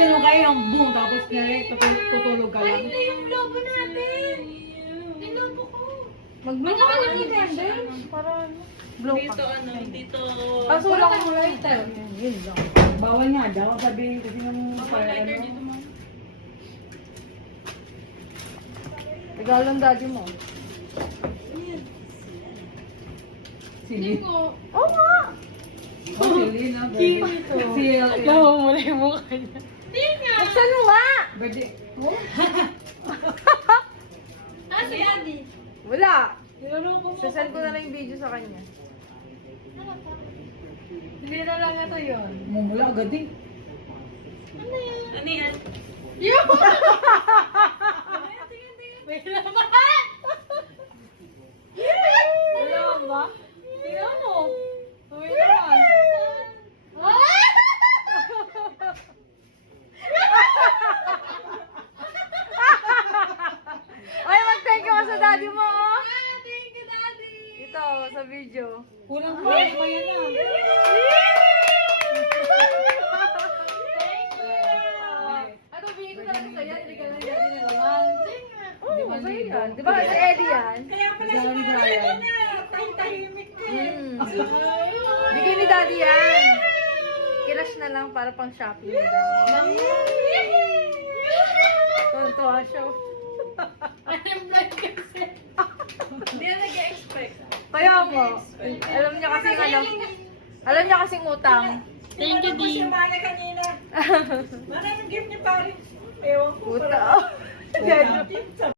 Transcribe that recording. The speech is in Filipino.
ganun kayo yung boom, tapos tutulog ka lang. Ay, yung lobo natin. Nilobo ko. Mag-blow ka na yung candle. Para blow ka. Dito ano, dito. Kaso wala kang lighter. Yun lang. Bawal nga daw, sabi kasi ng Lighter dito mo. Regalo ng daddy mo. Sige. Oo nga! Oh, sige na. Sige. Lawa mo na yung mukha niya. Hindi nga. Buksan mo nga! Birthday. Ah, si Adi. Wala. Sasend ko na lang yung video sa kanya. Hindi na lang ito yun. Mumula agad eh. Ano yan? Ano yan? Yun! May laman! Wala ba? Tingnan mo. May naman. Ay, mag-thank you ka sa daddy mo, oh. Thank you, Daddy! Ito, sa video. Kulang pa. Kumayan na. Ano, bigay ko talaga sa'yo. Hindi ka na daddy na naman. Oo, Di ba, sa'yo Ligo? yan. Di ba, si Eddie yan? Regalo ni Brian. Bigay ni daddy yan. Kinash na lang para pang shopping na daw. Tontuwa siya. Unemployed kasi. Hindi na nag-expect. Kaya mo, alam niya kasing ano, alam niya kasing utang. Thank you, Di. Mana kanina. Mana yung gift ni pare? Ewan ko. Utang.